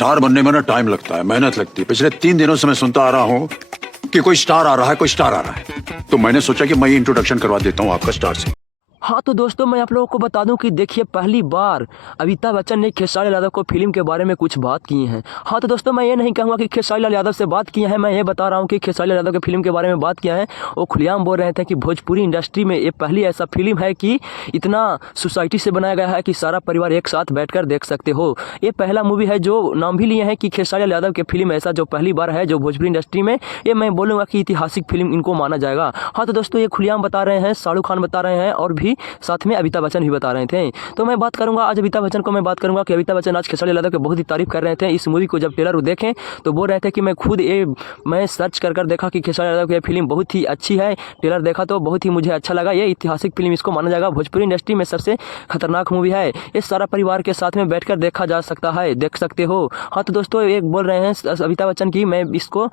Star बनने में ना टाइम लगता है, मेहनत लगती है। पिछले 3 दिनों से मैं सुनता आ रहा हूँ कि कोई स्टार आ रहा है, कोई स्टार आ रहा है। तो मैंने सोचा कि मैं ही इंट्रोडक्शन करवा देता हूँ आपका स्टार से। हाँ तो दोस्तों मैं आप लोगों को बता दूं कि देखिए पहली बार अमिताभ बच्चन ने खेसारी लाल यादव को फिल्म के बारे में कुछ बात की हैं। हाँ तो दोस्तों मैं ये नहीं कहूँगा कि खेसारी लाल यादव से बात किया है, मैं ये बता रहा हूँ कि खेसारी लाल यादव के फिल्म के बारे में बात किया है। वो खुलेआम बोल रहे थे कि भोजपुरी इंडस्ट्री में ये पहली ऐसा फिल्म है कि इतना सोसाइटी से बनाया गया है कि सारा परिवार एक साथ बैठकर देख सकते हो। ये पहला मूवी है जो नाम भी लिए हैं कि खेसारी लाल यादव की फिल्म ऐसा जो पहली बार है जो भोजपुरी इंडस्ट्री में, ये मैं बोलूँगा कि ऐतिहासिक फिल्म इनको माना जाएगा। हाँ तो दोस्तों ये खुलेआम बता रहे हैं, शाहरुख खान बता रहे हैं और भी साथ में अमिताभ बच्चन भी बता रहे थे। तो मैं बात करूंगा आज अमिताभ बच्चन को, मैं बात करूंगा कि अमिताभ बच्चन आज खेसारी लाल यादव की बहुत ही तारीफ कर रहे थे। इस मूवी को जब ट्रेलर देखें तो बोल रहे थे कि मैं सर्च कर देखा कि खेसारी लाल यादव की फिल्म बहुत ही अच्छी है। ट्रेलर देखा तो बहुत ही मुझे अच्छा लगा। ये ऐतिहासिक फिल्म इसको माना जाएगा, भोजपुरी इंडस्ट्री में सबसे खतरनाक मूवी है। ये सारा परिवार के साथ में बैठकर देखा जा सकता है, देख सकते हो। हाँ तो दोस्तों एक बोल रहे हैं अमिताभ बच्चन की, मैं इसको